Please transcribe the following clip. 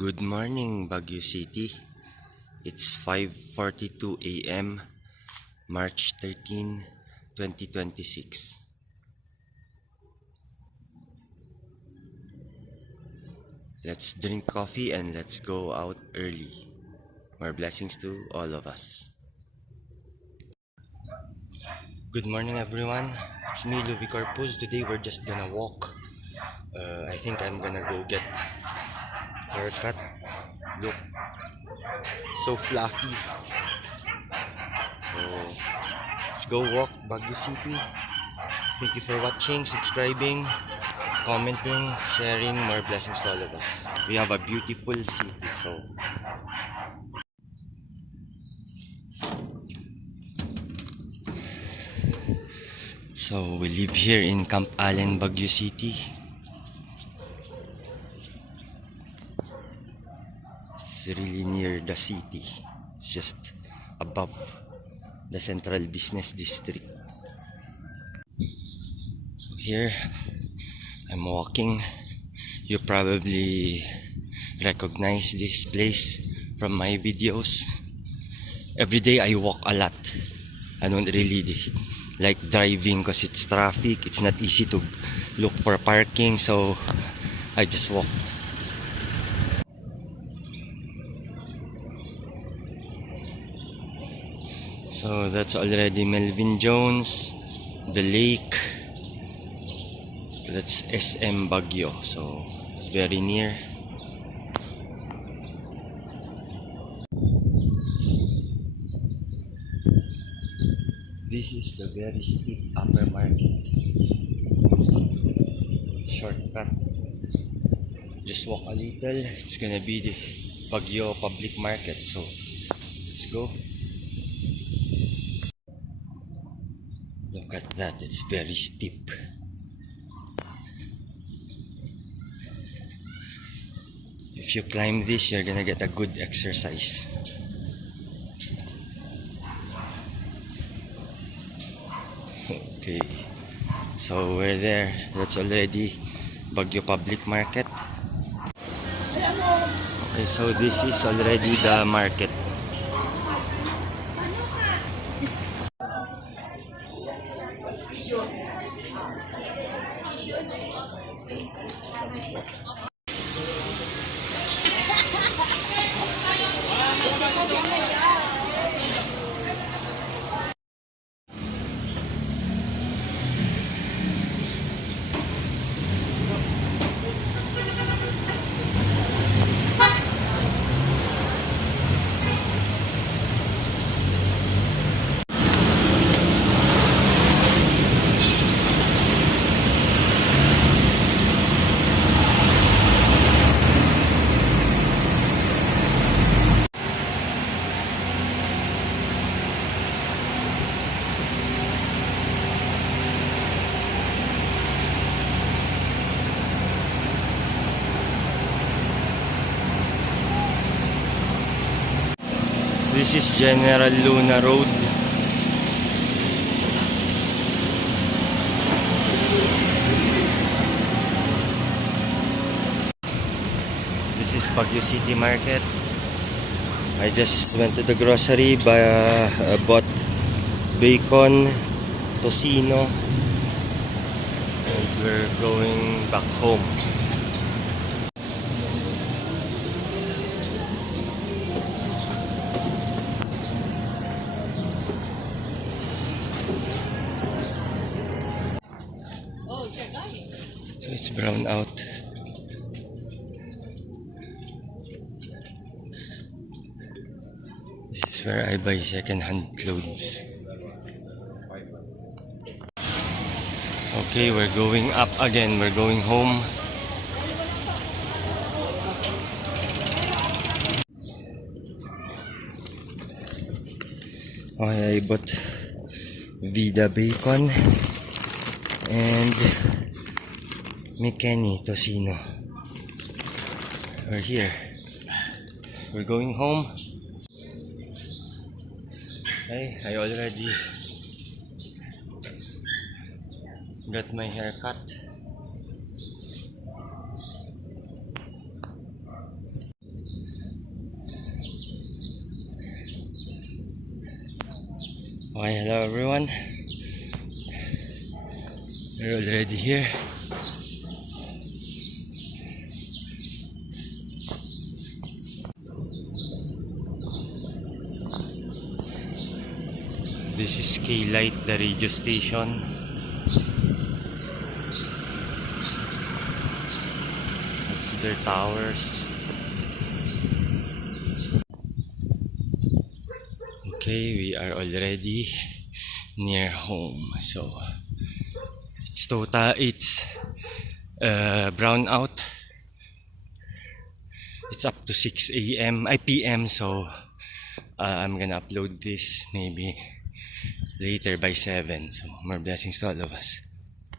Good morning, Baguio City. It's 5:42 a.m. March 13, 2026. Let's drink coffee and let's go out early. More blessings to all of us. Good morning, everyone. It's me, Louis Corpus. Today we're just gonna walk. I think I'm gonna go get haircut. Look, so fluffy. So let's go walk Baguio City. Thank you for watching, subscribing, commenting, sharing. More blessings to all of us. We have a beautiful city. So we live here in Camp Allen, Baguio City. It's really near the city. It's just above the central business district. So here I'm walking. You probably recognize this place from my videos. Every day I walk a lot. I don't really like driving because it's traffic. It's not easy to look for parking, so I just walk. So that's already Melvin Jones, the lake. That's SM Baguio, so it's very near. This is the very steep upper market. Shortcut. Just walk a little. It's gonna be the Baguio public market, so let's go. Look at that, it's very steep. If you climb this, you're gonna get a good exercise. Okay, so we're there. That's already Baguio Public Market. Okay, so this is already the market. This is General Luna Road. This is Baguio City Market. I just went to the grocery, bought bacon, tocino, and we're going back home. It's brown out. This is where I buy second-hand clothes. Okay, we're going up again. We're going home. Okay, I bought Vida bacon and McKinney tocino. We're here. We're going home. Hey, I already got my hair cut. Okay, hello everyone. We're already here. This is K-Light, the radio station. That's their towers. Okay, we are already near home. So it's brown out. It's up to 6 a.m. p.m. So I'm gonna upload this maybe later by 7. So more blessings to all of us.